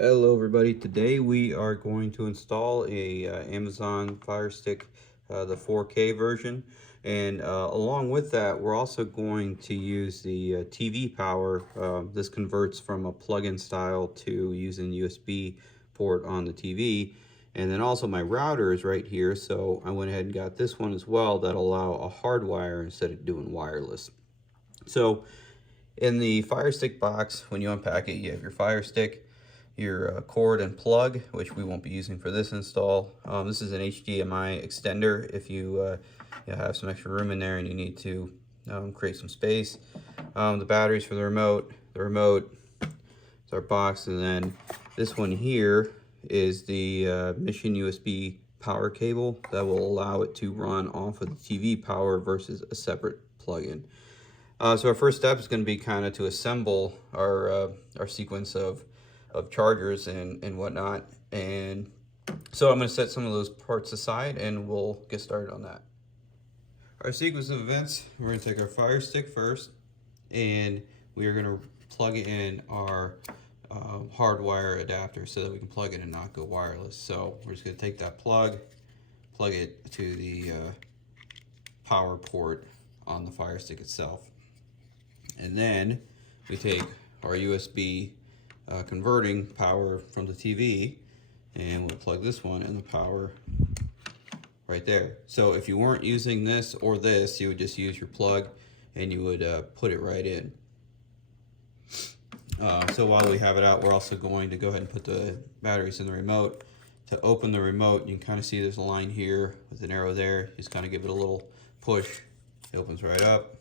Hello everybody, today we are going to install a Amazon Fire Stick, the 4K version, and along with that we're also going to use the TV power. This converts from a plug-in style to using USB port on the TV, and then also my router is right here, so I went ahead and got this one as well that'll allow a hard wire instead of doing wireless. So in the Fire Stick box, when you unpack it, you have your Fire Stick, your cord and plug, which we won't be using for this install. This is an HDMI extender if you have some extra room in there and you need to create some space. The batteries for the remote is our box, and then this one here is the Mission USB power cable that will allow it to run off of the TV power versus a separate plug-in. So our first step is going to be kind of to assemble our sequence of chargers and whatnot. And so I'm going to set some of those parts aside and we'll get started on that. Our sequence of events, we're going to take our Fire Stick first, and we are going to plug in our hardwire adapter so that we can plug it and not go wireless. So we're just going to take that plug it to the power port on the Fire Stick itself. And then we take our USB converting power from the TV, and we'll plug this one in the power right there. So if you weren't using this or this, you would just use your plug and you would put it right in. So while we have it out, we're also going to go ahead and put the batteries in the remote. To open the remote, you can kind of see there's a line here with an arrow there. Just kind of give it a little push. It opens right up,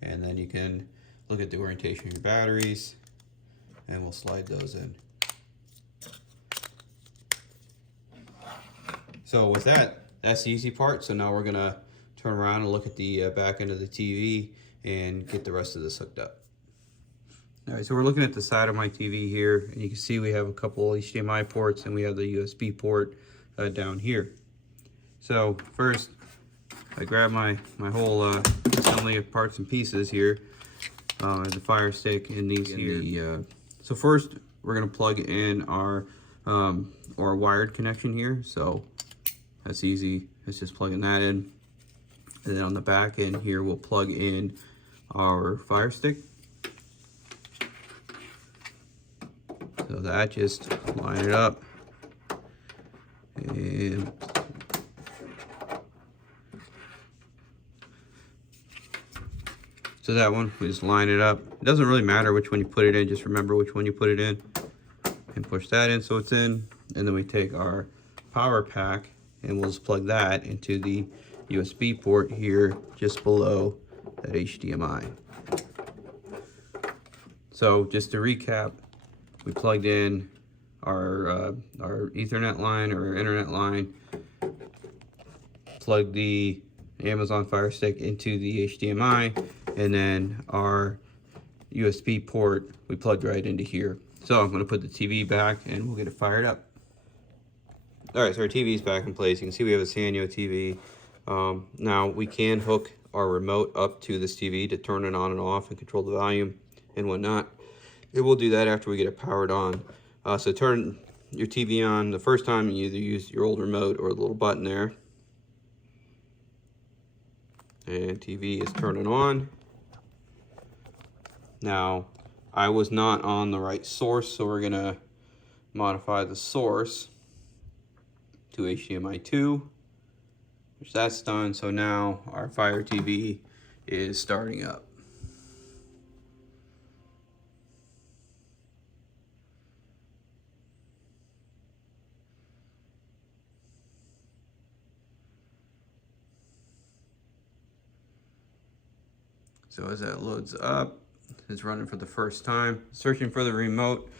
and then you can look at the orientation of your batteries, and we'll slide those in. So with that, that's the easy part. So now we're gonna turn around and look at the back end of the TV and get the rest of this hooked up. All right, so we're looking at the side of my TV here, and you can see we have a couple HDMI ports and we have the USB port down here. So first, I grab my whole assembly of parts and pieces here, the Fire Stick and these here. So first, we're gonna plug in our wired connection here. So that's easy. It's just plugging that in, and then on the back end here, we'll plug in our Fire Stick. So that, just line it up and so that one, we just line it up. It doesn't really matter which one you put it in, just remember which one you put it in. And push that in so it's in. And then we take our power pack and we'll just plug that into the USB port here just below that HDMI. So just to recap, we plugged in our Ethernet line or our internet line, plugged the Amazon Fire Stick into the HDMI, and then our USB port we plugged right into here. So I'm going to put the TV back and we'll get it fired up. Alright, so our TV is back in place. You can see we have a Sanyo TV. Now we can hook our remote up to this TV to turn it on and off and control the volume and whatnot. It will do that after we get it powered on. So turn your TV on the first time, you either use your old remote or the little button there. And TV is turning on. Now, I was not on the right source, so we're gonna modify the source to HDMI 2, which that's done. So now our Fire TV is starting up. So as that loads up, it's running for the first time. Searching for the remote.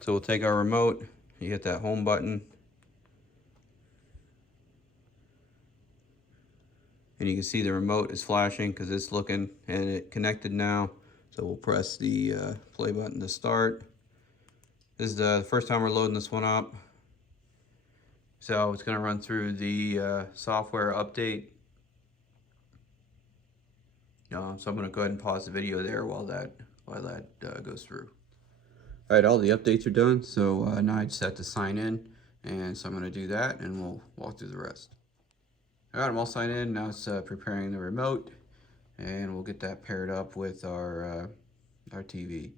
So we'll take our remote, you hit that home button, and you can see the remote is flashing because it's looking, and it connected now. So we'll press the play button to start. This is the first time we're loading this one up. So it's gonna run through the software update. So I'm going to go ahead and pause the video there while that goes through. All right, all the updates are done, so now I just have to sign in, and so I'm going to do that, and we'll walk through the rest. All right, I'm all signed in. Now it's preparing the remote, and we'll get that paired up with our TV.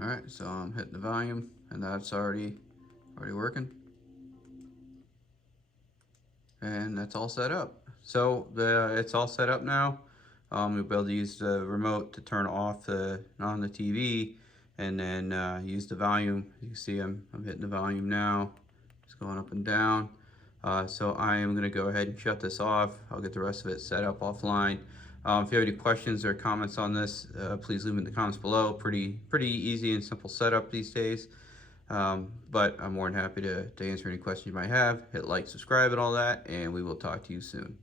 All right, so I'm hitting the volume, and that's already working. And that's all set up. So it's all set up now. You'll be able to use the remote to turn off on the TV, and then use the volume. You can see I'm hitting the volume now. It's going up and down. So I am going to go ahead and shut this off. I'll get the rest of it set up offline. If you have any questions or comments on this, please leave them in the comments below. Pretty easy and simple setup these days. But I'm more than happy to answer any questions you might have. Hit like, subscribe, and all that, and we will talk to you soon.